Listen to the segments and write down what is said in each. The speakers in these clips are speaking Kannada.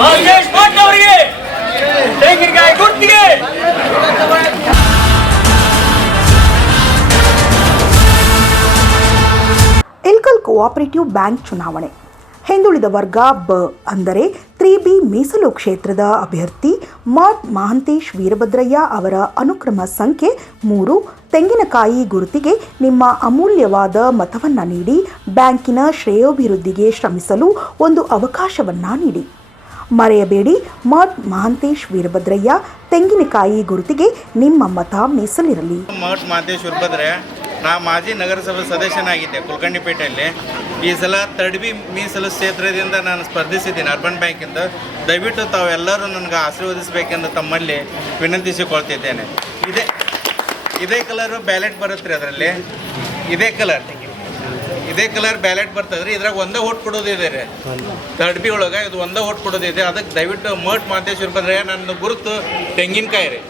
ರಾಜೇಶ್ ಪಾಟೀಲ್ ಅವರಿಗೆ ತೆಂಗಿನಕಾಯಿ ಗುರ್ತಿಗೆ. ಇಲ್ಕಲ್ ಕೋಆಪರೇಟಿವ್ ಬ್ಯಾಂಕ್ ಚುನಾವಣೆ. ಹಿಂದುಳಿದ ವರ್ಗ ಬ ಅಂದರೆ 3B ಮೀಸಲು ಕ್ಷೇತ್ರದ ಅಭ್ಯರ್ಥಿ ಮಾಟ್ ಮಹಾಂತೇಶ್ ವೀರಭದ್ರಯ್ಯ ಅವರ ಅನುಕ್ರಮ ಸಂಖ್ಯೆ 3 ತೆಂಗಿನಕಾಯಿ ಗುರುತಿಗೆ ನಿಮ್ಮ ಅಮೂಲ್ಯವಾದ ಮತವನ್ನು ನೀಡಿ ಬ್ಯಾಂಕಿನ ಶ್ರೇಯೋಭಿವೃದ್ಧಿಗೆ ಶ್ರಮಿಸಲು ಒಂದು ಅವಕಾಶವನ್ನು ನೀಡಿ. ಮರೆಯಬೇಡಿ, ಮಾಟ್ ಮಹಾಂತೇಶ್ ವೀರಭದ್ರಯ್ಯ ತೆಂಗಿನಕಾಯಿ ಗುರುತಿಗೆ ನಿಮ್ಮ ಮತ ಮೀಸಲಿರಲಿ. ಮಾಟ್ ಮಹಾಂತೇಶ್ ವೀರಭದ್ರಯ್ಯ, ನಾ ಮಾಜಿ ನಗರಸಭಾ ಸದಸ್ಯನಾಗಿದ್ದೆ ಕುಲ್ಕರ್ಣಿಪೇಟೆಯಲ್ಲಿ. ಈ ಸಲ 3B ಮೀಸಲು ಕ್ಷೇತ್ರದಿಂದ ನಾನು ಸ್ಪರ್ಧಿಸಿದ್ದೀನಿ ಅರ್ಬನ್ ಬ್ಯಾಂಕಿಂದ. ದಯವಿಟ್ಟು ತಾವೆಲ್ಲರೂ ನನಗೆ ಆಶೀರ್ವದಿಸಬೇಕೆಂದು ತಮ್ಮಲ್ಲಿ ವಿನಂತಿಸಿಕೊಳ್ತಿದ್ದೇನೆ. ಇದೇ ಕಲರು ಬ್ಯಾಲೆಟ್ ಬರುತ್ತೆ ರೀ, ಅದರಲ್ಲಿ ಇದೇ ಕಲರ್ ಬ್ಯಾಲೆಟ್ ಬರ್ತದೆ. ಇದ್ರಾಗ ಒಂದೇ ಓಟ್ ಕೊಡೋದಿದೆ ರೀ 3B ಒಳಗೆ, ಇದು ಒಂದೇ ಓಟ್ ಕೊಡೋದಿದೆ. ಅದಕ್ಕೆ ದಯವಿಟ್ಟು ಮಾಟ್ ಮಹಾಂತೇಶ್ ವೀರಭದ್ರಯ್ಯ ನನ್ನ ಗುರುತು ತೆಂಗಿನಕಾಯಿ ರೀ.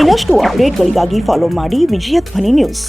ಇನ್ನಷ್ಟು ಅಪ್ಡೇಟ್ಗಳಿಗಾಗಿ ಫಾಲೋ ಮಾಡಿ ವಿಜಯ ಧ್ವನಿ ನ್ಯೂಸ್.